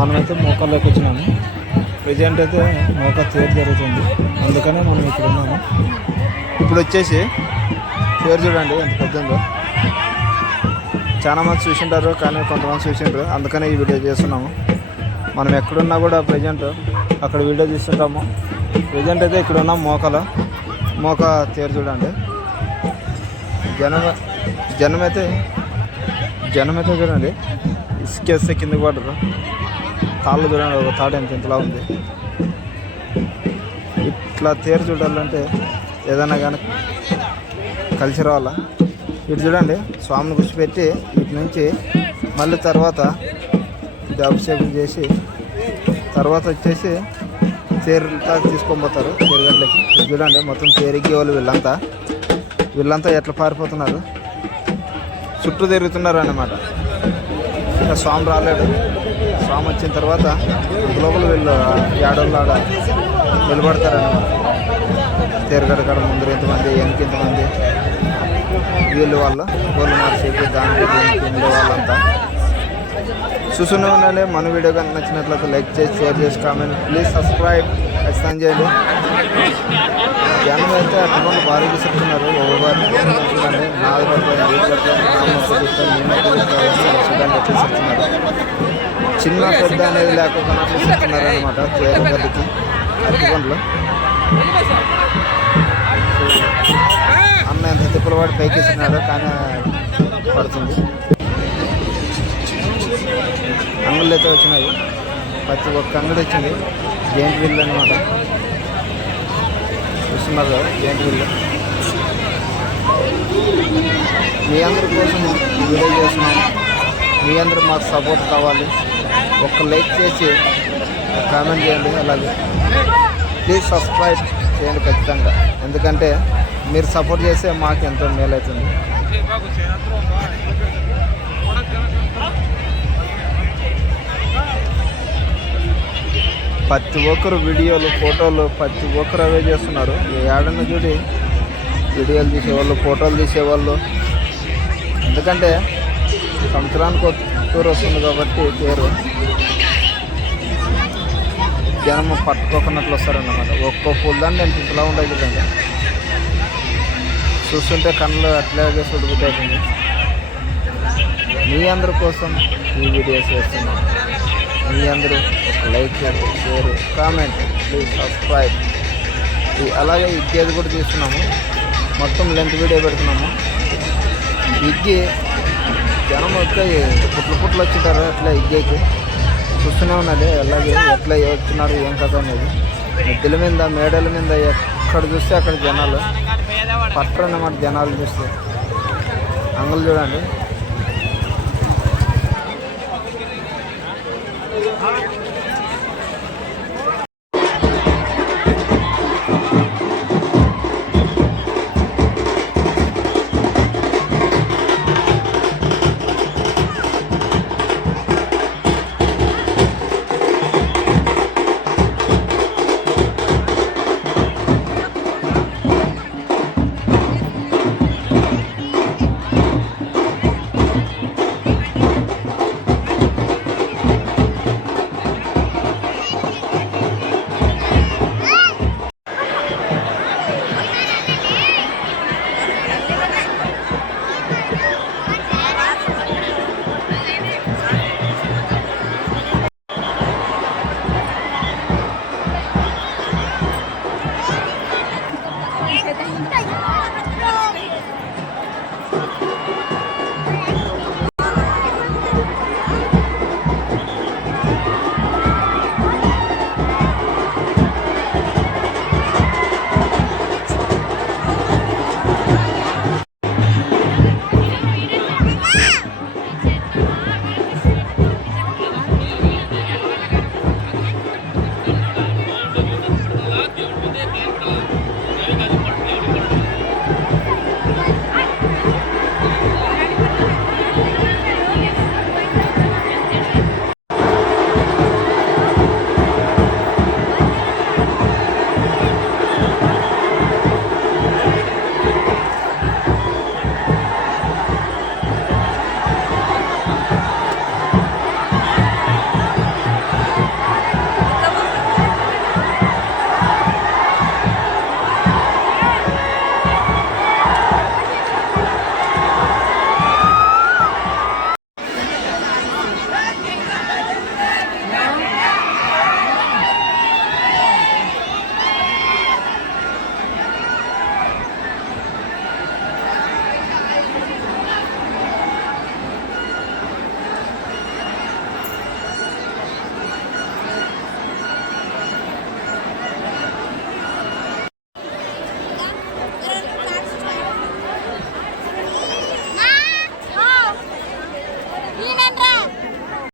మనమైతే మోకాల్లోకి వచ్చినాము. ప్రజెంట్ అయితే మోకా తేరు జరుగుతుంది, అందుకనే మనం ఇక్కడ ఉన్నాము. ఇప్పుడు వచ్చేసి తేరు చూడండి ఎంత పెద్దందో. చాలా మంది చూసింటారు కానీ కొంతమంది చూసింటారు, అందుకనే ఈ వీడియో చేస్తున్నాము. మనం ఎక్కడున్నా కూడా ప్రజెంట్ అక్కడ వీడియో తీస్తుంటాము. ప్రజెంట్ అయితే ఇక్కడ ఉన్నాం మోకా తేరు చూడండి. జనమైతే చూడండి ఇసుకేస్తే కిందకి పడరు. తాళ్ళు చూడండి, ఒక తాడు ఇంతలా ఉంది. ఇట్లా తేరు చూడాలంటే ఏదైనా కానీ కలిసి రావాలా. ఇటు చూడండి స్వామిని కూర్చోపెట్టి ఇటు నుంచి మళ్ళీ తర్వాత ఇది అభిషేకం చేసి తర్వాత వచ్చేసి తేరుతా తీసుకొని పోతారు తేరుగడ్లకి. ఇది చూడండి మొత్తం తేరిగే వాళ్ళు వీళ్ళంతా ఎట్లా పారిపోతున్నారు, చుట్టూ తిరుగుతున్నారు అన్నమాట. ఇంకా స్వామి రాలేడు. స్వామి వచ్చిన తర్వాత లోపల వీళ్ళు ఏడోళ్ళు ఆడ నిలబడతారన్నమాట. తేరుగడ్డ కాడ ముందర ఎంతమంది వెనక ఎంతమంది వీళ్ళు గోళ్ళు మార్చేసి దానికి ఉండే వాళ్ళంతా చూస్తూనే ఉండండి. మన వీడియో కనుక నచ్చినట్లయితే లైక్ చేసి షేర్ చేసి కామెంట్ ప్లీజ్ సబ్స్క్రైబ్ ఖచ్చితంగా చేయండి. జనం అయితే అటువంటి భారీ విసురుతున్నారు. ఒకవారు చూడండి 4 రూపాయలు విసురుతున్నారు. చిన్న పెద్ద అనేది లేకుండా విసురుతున్నారు అనమాట. తేరుగడ్డకి అరటిపండ్లు అన్న ఎంత తిప్పలు వాడి పైకి ఇస్తున్నాడు కానీ పడుతుంది. అంగుళ్ళు అయితే వచ్చినాయి, ప్రతి ఒక్క అంగడి వచ్చింది. జెయింట్ వీల్ అనమాట, చూస్తున్నారు కదా జెయింట్ వీల్. మీ అందరి కోసం వీడియో చేస్తున్నాం. మీ అందరూ మాకు సపోర్ట్ కావాలి. ఒక్క లైక్ చేసి కామెంట్ చేయండి. అలాగే ప్లీజ్ సబ్స్క్రైబ్ చేయండి ఖచ్చితంగా, ఎందుకంటే మీరు సపోర్ట్ చేస్తే మాకు ఎంతో మేలు అవుతుంది. ప్రతి ఒక్కరు వీడియోలు ఫోటోలు ప్రతి ఒక్కరు అవే చేస్తున్నారు. ఏడన్నా చూడి వీడియోలు తీసేవాళ్ళు ఫోటోలు తీసేవాళ్ళు, ఎందుకంటే సంవత్సరానికి ఒక టూర్ వస్తుంది కాబట్టి పేరు జనం పట్టుకోకున్నట్లు వస్తారన్నమాట. ఒక్కో పూలదాన్ని నేను ఇంతలా ఉండదు కదండి, చూస్తుంటే కళ్ళు అట్లాగే సుడిబుద్ధి అవుతుంది. మీ అందరి కోసం ఈ వీడియోస్ చేస్తున్నాం. మీ అందరూ ఒక like share comment please subscribe. అలాగే ఇగ్గేది కూడా తీస్తున్నాము, మొత్తం లెంత్ వీడియో పెడుతున్నాము. ఇగ్గి జనం వచ్చి పుట్లు వచ్చింటారు అట్లా ఇగ్గేకి చూస్తూనే ఉన్నది. అలాగే ఎట్లా వస్తున్నారు ఏం కథ అనేది మిద్దెల మీద మేడల మీద ఎక్కడ చూస్తే అక్కడ జనాలు పట్టరు అన్నమాట. జనాలు చూస్తే అంగులు చూడండి.